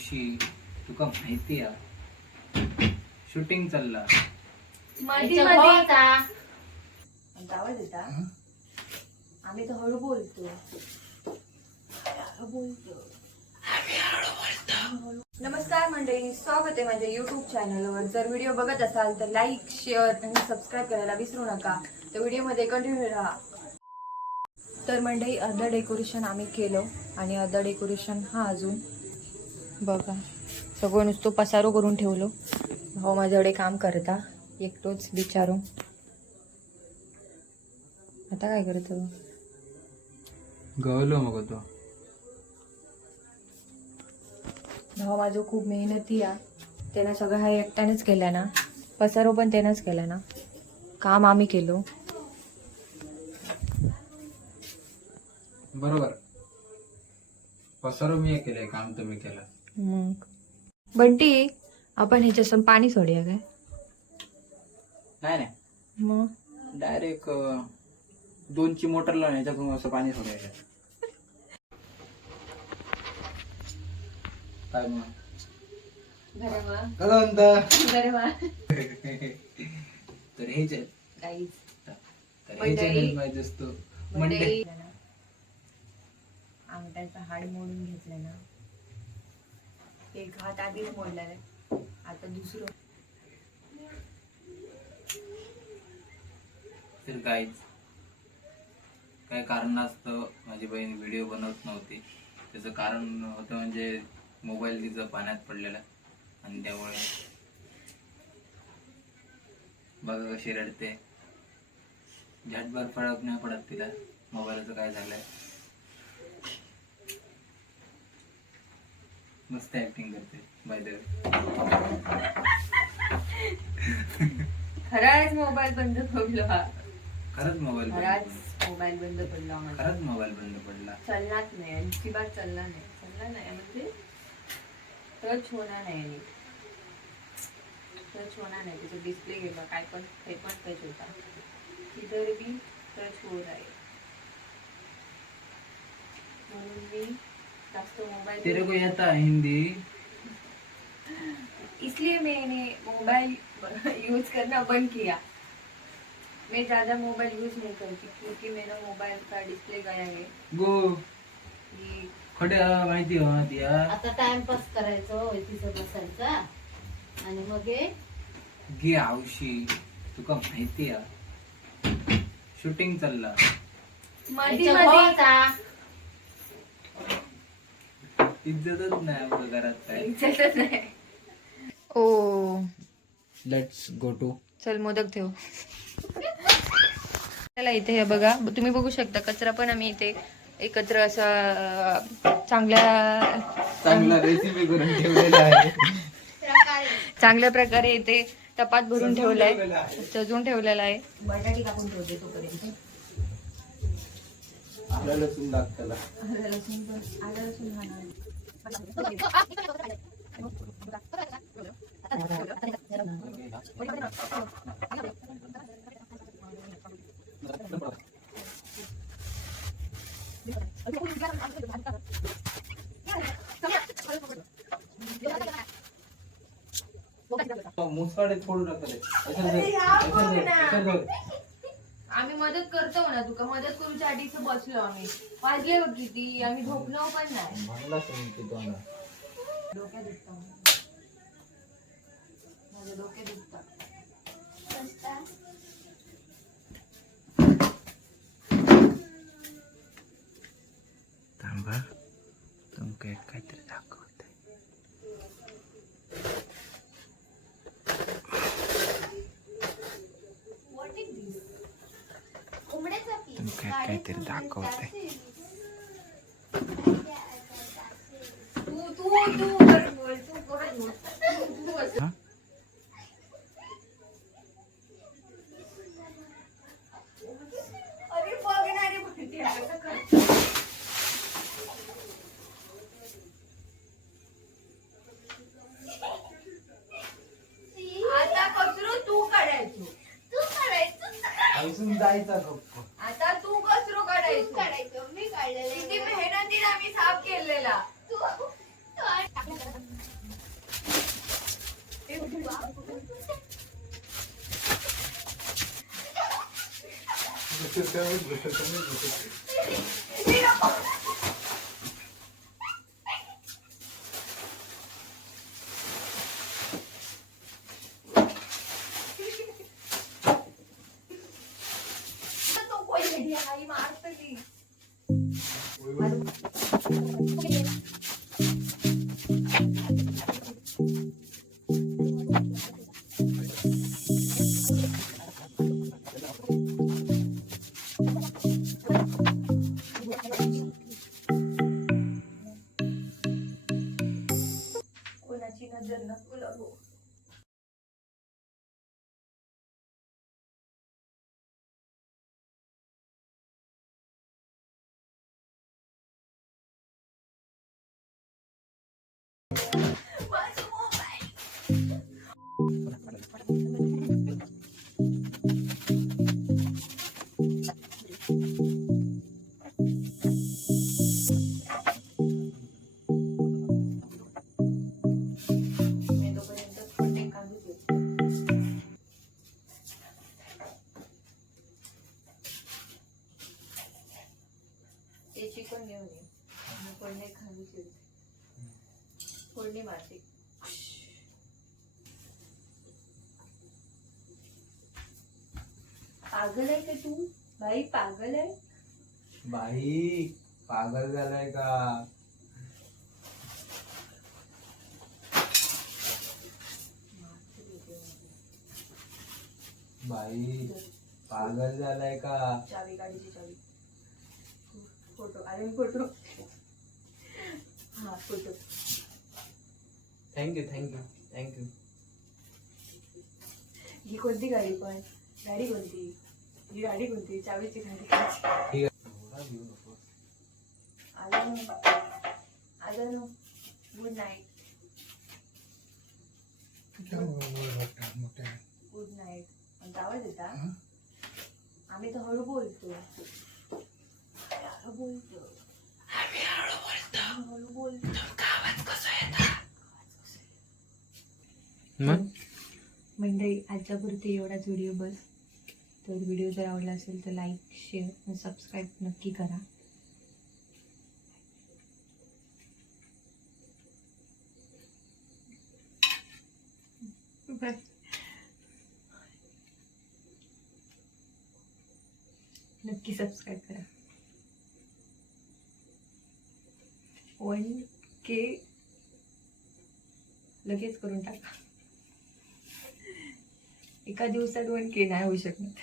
हौशी तुका माहिती आहे शूटिंग चालला आवाज येता आम्ही तर हळू बोलतो नमस्कार मंडळी, स्वागत आहे माझ्या युट्यूब चॅनलवर. जर व्हिडिओ बघत असाल तर लाईक, शेअर आणि सबस्क्राईब करायला विसरू नका. तर व्हिडिओमध्ये कंटिन्यू राहा. तर मंडळी, अर्धं डेकोरेशन आम्ही केलं आणि अर्धं डेकोरेशन हा अजून बघा सगळं नुसतं पसारो करून ठेवलो. भाऊ माझ्याकडे काम करता एकटोच विचारू. आता काय करतो गवलो मग तो भाऊ माझं खूप मेहनती आहे. त्यानं सगळं हा एकट्यानेच केला ना. पसारो पण त्यानंच केला ना. काम आम्ही केलो. बरोबर. पसारो मी केलंय, काम तुम्ही केलं. मग बंटी, आपण ह्याच्यासून पाणी सोडूया काय? नाही मग डायरेक्ट 2ची मोटर लावून ह्याच्यातून असं पाणी सोडायचं. काय मग तर हे चॅनल माहिती असतो मंडळी. अंगठ्याचा हाड मोडून घेतलं ना. एक हात आधीच मोडला आहे, आता दुसरं. तर काय कारणास्तव माझी बहीण व्हिडिओ बनवत नव्हती. त्याचं कारण होतं म्हणजे मोबाईल तिचं पाण्यात पडलेला आणि त्यामुळे बघा कशी रडते. झटभर फरक नाही पडत तिला मोबाईलचं काय झालंय. मस्त ऍक्टिंग करते बाय द वे. खरंच मोबाईल बंद पडलो. हा खरंच मोबाईल बंद पडला. खरंच मोबाईल बंद पडला. चलनाच नाही, अजिबात चालला नाही म्हणजे टच होणार नाही. टच होणार नाही. त्याचा डिस्प्ले गेला काय पण ते पण टच होता. इधर भी टच हो रहा है. म्हणून मी जास्त मोबाइल तेरे को आता हिंदी इसलिए मैंने मोबाइल यूज करना बंद किया. मैं ज्यादा मोबाइल यूज नहीं करती क्योंकि मेरा मोबाइल का डिस्प्ले गया है. गो खडे माहिती आता टाइमपास करायचं तिचं बसायचा आणि मग गे हौशी तुका माहिती आहे शूटिंग चालला इज्जतच नाही आपल्या घरात. काय इज्जतच नाही. ओ लेट्स गो टू. चल मोदक ठेव. चला इथे हे बघा, तुम्ही बघू शकता कचरा पण आम्ही इथे एकत्र असा चांगला रेसिपी करून ठेवलेला आहे. चांगल्या प्रकारे इथे टपात भरून ठेवलाय, सजून ठेवलेला आहे. बटाटी टाकून ठेवते तोपर्यंत. आलं लसूण लागतं. आलं लसूण घालणार. मुसकाडे फोडू टाकले. आम्ही मदत करतो ना. तुका मदत करूच्या आधी इथं बसलो आम्ही. वाजले होती ती, आम्ही झोपलो पण नाही. डोक्यात दुखतं माझं, डोक्यात दुखतं. थांबा, तुमका काहीतरी दाखवते. तुमका काहीतरी दाखवते. आता कचरो तू काढायचो. अजून जायचा गप्प. आता तू कचरो काढायचो. मी काढलेलं किती मेहनतीने आम्ही साफ केलेला. नको येडी आई मारतली. कोणाची नजर नको लागू. माझा मोबाईल. मी तोपर्यंत कोणते काढू देते. ते चिकन घेऊन ये. मी कोणते खाऊ देते. फोडणी मारते. पागल आहे का तू बाई? पागल आहे. बाई पागल झालाय का? बाई पागल झालाय का? चावी गाडीची चावी. फोटो अरे फोटो. हा फोटो. Thank you thank you thank you. ही कोणती गाडी पण? गाडी कोणती? ही गाडी कोणती? चावीची गाडी. ठीक आहे घेऊ नको. आलं गुड नाईट. Good night. आवाज येता? आम्ही तर हळू बोलतो. हळू बोलतो. हळू बोलतो. आवाज कसा येता? मंडळी आजच्या पुरते एवढाच व्हिडिओ बस. तर व्हिडिओ जर आवडला असेल तर लाईक शेअर आणि सबस्क्राईब नक्की करा. नक्की सबस्क्राईब करा. 1K लगेच करून टाका. एका दिवसात 1K नाही होऊ शकत.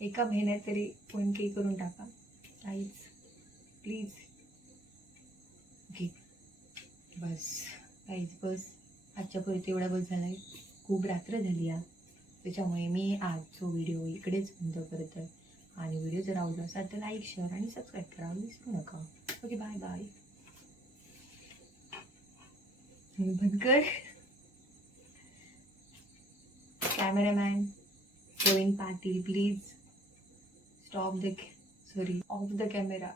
एका महिन्यात तरी 1K करून टाका गाईज प्लीज. ओके बस गाईज बस. आजच्या परत एवढा बस झालाय. खूप रात्र झाली आहे त्याच्यामुळे मी आज जो व्हिडिओ इकडेच बंद करत आहे. आणि व्हिडिओ जर आवडला असाल तर लाईक शेअर आणि सबस्क्राईब करा विसरू नका. Okay bye bye. बंद कर. Cameraman Govind Patil please stop the off the camera.